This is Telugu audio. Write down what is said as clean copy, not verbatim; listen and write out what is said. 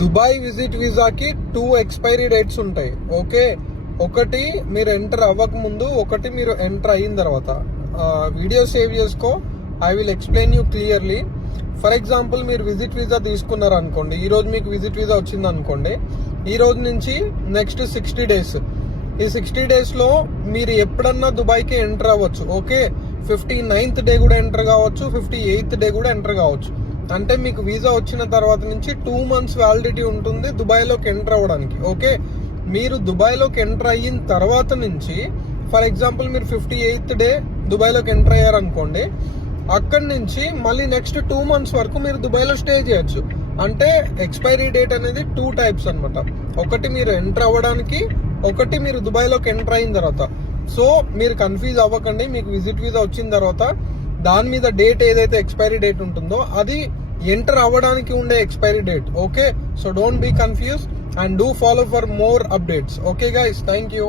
దుబాయ్ విజిట్ వీసాకి 2 ఎక్స్పైరీ డేట్స్ ఉంటాయి. ఓకే, ఒకటి మీరు ఎంటర్ అవ్వక ముందు, ఒకటి మీరు ఎంటర్ అయిన తర్వాత. వీడియో సేవ్ చేసుకో, I will explain you clearly. For example మీరు విజిట్ వీసా తీసుకున్నారు అనుకోండి, ఈ రోజు మీకు విజిట్ వీసా వచ్చింది అనుకోండి. ఈ రోజు నుంచి నెక్స్ట్ 60 డేస్, ఈ 60 డేస్ లో మీరు ఎప్పుడన్నా దుబాయ్కి ఎంటర్ అవ్వచ్చు. ఓకే, 59th డే కూడా ఎంటర్ కావచ్చు, 58th డే కూడా ఎంటర్ కావచ్చు. అంటే మీకు వీసా వచ్చిన తర్వాత నుంచి 2 months వ్యాలిడిటీ ఉంటుంది దుబాయ్లోకి ఎంటర్ అవ్వడానికి. ఓకే, మీరు దుబాయ్లోకి ఎంటర్ అయిన తర్వాత నుంచి, ఫర్ ఎగ్జాంపుల్ మీరు 58th డే దుబాయ్లోకి ఎంటర్ అయ్యారనుకోండి, అక్కడి నుంచి మళ్ళీ నెక్స్ట్ 2 months వరకు మీరు దుబాయ్లో స్టే చేయొచ్చు. అంటే ఎక్స్పైరీ డేట్ అనేది 2 types అనమాట. ఒకటి మీరు ఎంటర్ అవ్వడానికి, ఒకటి మీరు దుబాయ్లోకి ఎంటర్ అయిన తర్వాత. సో మీరు కన్ఫ్యూజ్ అవ్వకండి. మీకు విజిట్ వీసా వచ్చిన తర్వాత దాని మీద డేట్ ఏదైతే ఎక్స్పైరీ డేట్ ఉంటుందో అది ఎంటర్ అవ్వడానికి ఉండే expiry date. Okay, so don't be confuse and do follow for more updates. Okay guys, thank you.